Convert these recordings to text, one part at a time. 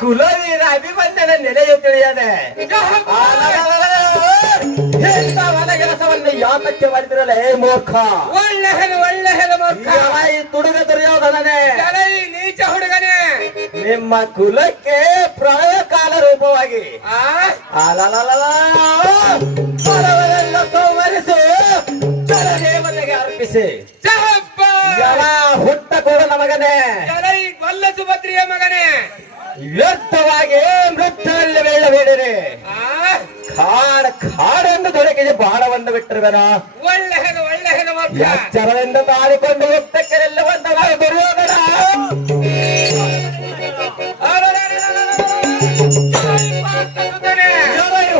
ಕುಲವೀರ ಅಭಿಮನ್ಯನ ನೆಲೆಯು ತಿಳಿಯದೆ ಎಂತ ಕೆಲಸವನ್ನು ಯಾತಕ್ಕೆ ಮಾಡಿದಿರಲ್ಲ ಏ ಮೂರ್ಖ. ಒಳ್ಳೆ ಹೆಣ್ಣು ಮೂರ್ಖ. ಈ ತುಡುಗ ದುರ್ಯೋಧನನೇ, ಈ ನೀಚ ಹುಡುಗನೇ, ನಿಮ್ಮ ಕುಲಕ್ಕೆ ಪ್ರಳಯ ಕಾಲ ರೂಪವಾಗಿ ಫಲವನ್ನೆಲ್ಲ ಸಂವರಿಸಿ ಜಲದೇವತೆಗೆ ಅರ್ಪಿಸಿ ಎಲ್ಲ ಹುಟ್ಟ ಕೂಡ ಮಗನೇ, ಈ ಗೊಲ್ಲ ಸುಭದ್ರಿಯ ಮಗನೇ, ವ್ಯರ್ಥವಾಗಿ ಮೃತ್ಯುವಲ್ಲಿ ಬೀಳಬೇಡಿರಿ. ಕಾಡೆಂದು ದೊರಕಿದೆ ಬಾಣವನ್ನು ಬಿಟ್ಟಿರುವೆನ. ಒಳ್ಳೆ ಹೆಣ್ಣು ಮೂರ್ಖ. ಎಚ್ಚರದಿಂದ ತಾಳಿಕೊಂಡು ಹುಟ್ಟಕ್ಕೆಲ್ಲ ಬಂದ ದುರ್ಯೋಧನ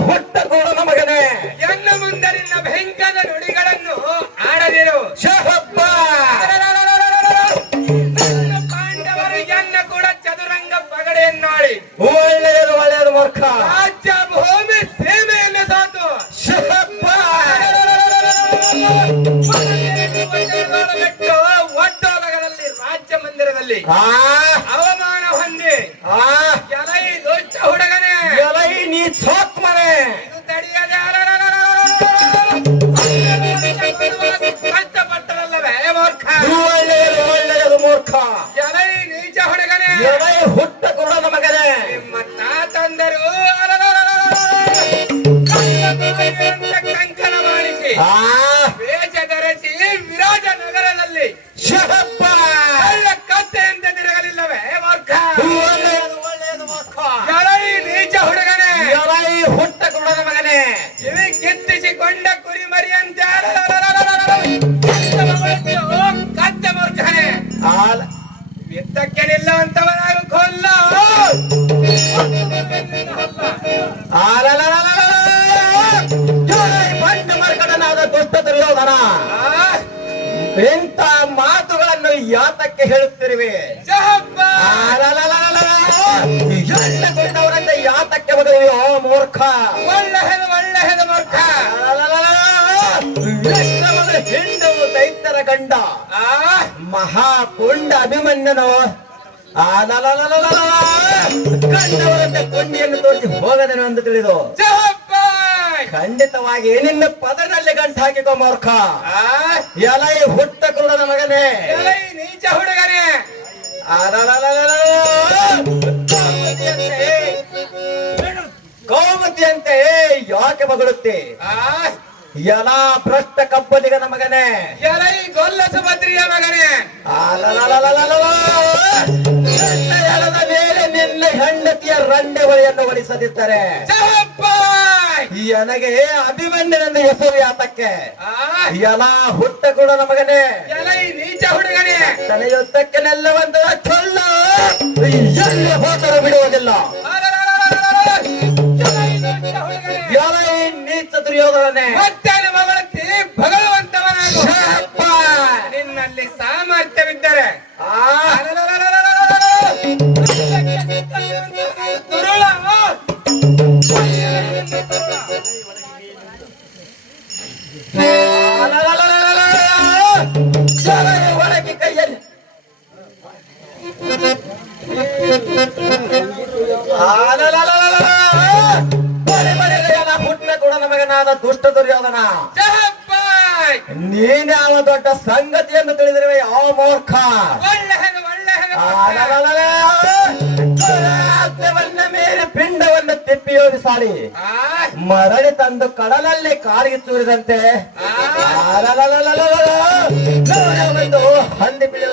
ಹುಟ್ಟ ಕೂಡ ಮಗನೇ, ಎನ್ನ ಮುಂದೆ ನಿನ್ನ ಭಯಂಕರ ನುಡಿಗಳನ್ನು ಆಡದಿರು. ಶಹಬ್ಬ ಪಾಂಡವರು ಎನ್ನ ಕೂಡ ಚದುರಂಗ ಪಗಡೆಯನ್ನಾಡಿ ಒಳ್ಳೆಯದು ಮೂರ್ಖ. ರಾಜ್ಯ ಭೂಮಿ ಸೀಮೆಯನ್ನು ಸಾತು ಶಹಬ್ಬ ಬಿಟ್ಟು ಒಟ್ಟೋಲಗದಲ್ಲಿ ರಾಜ್ಯ ಮಂದಿರದಲ್ಲಿ ಅವಮಾನ ಹೊಂದಿ ಎಲೈ ದುಷ್ಟ ಹುಡುಗನೇ, ಎಲೈ ನೀ ಸೋತ್ಮನೆ, ಇದು ತಡೆಯದೆ ಕಷ್ಟಪಟ್ಟರಲ್ಲವೇ ಮೂರ್ಖ. ಒಳ್ಳೆಯದು ಮೂರ್ಖ. ಎಲೈ ನೀಚ ಹುಡುಗನೇ, ಎಲೈ ಹುಟ್ಟ ಕೂಡ ಮಗನೇ, ನಿಮ್ಮ ತಾತಂದರು ಕಂಕಣ ಮಾಡಿಸಿ ವೇಷ ಧರಿಸಿ ವಿರಾಜ ನಗರದಲ್ಲಿ ಶಹಬ್ಬ ಕತ್ತೆಯಂತೆ ತಿರುಗಲಿಲ್ಲವೇ ಮೂರ್ಖ. ಒಳ್ಳೆಯದು ಮೂರ್ಖ. ಎಲೈ ನೀಚ ಹುಡುಗನೇ, ಎಲೈ ಹುಟ್ಟ ಕೂಡ ಮಗನೇ, ಕಿವಿ ಕಿತ್ತಿಸಿಕೊಂಡ ಕುರಿಮರಿಯಂತೆ ಕತ್ತೆ ಮೂರ್ಖನೇ, ಯುದ್ಧಕ್ಕೆ ನಿಲ್ಲುವಂತವನಾಗು ಕೊಲ್ಲ. ಬಂಡ ಮರ್ಕಡನಾದ ದುಷ್ಟ ದುರ್ಯೋಧನ, ಇಂಥ ಮಾತುಗಳನ್ನು ಯಾತಕ್ಕೆ ಹೇಳುತ್ತಿರುವೆ? ಎಣ್ಣ ಕುಡಿದವರಂತ ಯಾತಕ್ಕೆ ಬದುಕಿವೆಯೋ ಮೂರ್ಖ. ಒಳ್ಳೆ ಹೆಣ್ಣು ಮೂರ್ಖ. ಹಿಂಡು ದೈತ್ಯರ ಗಂಡ ಮಹಾಪುಂಡ ಅಭಿಮನ್ಯನು ಕಂಡವರಂತೆ ಕೊಂಡಿಯನ್ನು ತೋರಿಸಿ ಹೋಗದನು ಎಂದು ತಿಳಿದು ಖಂಡಿತವಾಗಿ ನಿನ್ನ ಪದದಲ್ಲಿ ಗಂಟು ಹಾಕಿಕೋ ಮೂರ್ಖ. ಎಲೈ ಹುಟ್ಟ ಕುರುಡನ ಮಗನೇ, ಎಲೈ ನೀಚ ಹುಡುಗನೇ, ಕೌಮತಿಯಂತೆ ಯಾಕೆ ಮಗಳುತ್ತೆ? ಎಲ ಭ್ರಷ್ಟ ಕಬ್ಬಲಿಗನ ಮಗನೇ, ಎಲೈ ಗೊಲ್ಲ ಸುಭದ್ರಿಯ ಮಗನೇ, ಎಲದ ಮೇಲೆ ನಿನ್ನ ಹೆಂಡತಿಯ ರಂಡೆಗಳಿಯನ್ನು ಒಲಿಸದಿದ್ದರೆ ನನಗೆ ಅಭಿಮನ್ಯನೆಂದು ಹೆಸರು ಯಾತಕ್ಕೆ? ಎಲ ಹುಟ್ಟ ಕೂಡ ಮಗನೇ, ಎಲೈ ನೀಚ ಹುಡುಗನೇ, ತಲೆಯೊತ್ತಕ್ಕೆ ನೆಲ್ಲವಂತ ಚೊಲ್ಲ ಎಲ್ಲಿ ಹೋದರೂ ಬಿಡುವುದಿಲ್ಲ. ಎಲೈ ನೀಚ ದುರ್ಯೋಧನನೇ, ಮತ್ತೇನು ಮಗಳತ್ತಿ ಭಗವಂತವನಾಗು. ನಿನ್ನಲ್ಲಿ ಸಾಮರ್ಥ್ಯವಿದ್ದರೆ ದುರುಳ ಒಳಗೆ ಕೈಯಲ್ಲಿ ಹುಟ್ಟ ಕೂಡ ಮಗನಾದ ದುಷ್ಟ ದುರ್ಯೋಧನ, ನೀನ್ಯಾವ ದೊಡ್ಡ ಸಂಗತಿಯನ್ನು ತಿಳಿದಿರುವೆ ಯಾವ ಮೂರ್ಖ. ಮೇಲೆ ಪಿಂಡವನ್ನು ತಿಪ್ಪಿ ಯೋಗಿಸಾಡಿ ಮರಳಿ ತಂದು ಕಡಲಲ್ಲಿ ಕಾಲಿಗೆ ತೂರಿದಂತೆ ಒಂದು ಹಂದಿ ಬೀಳ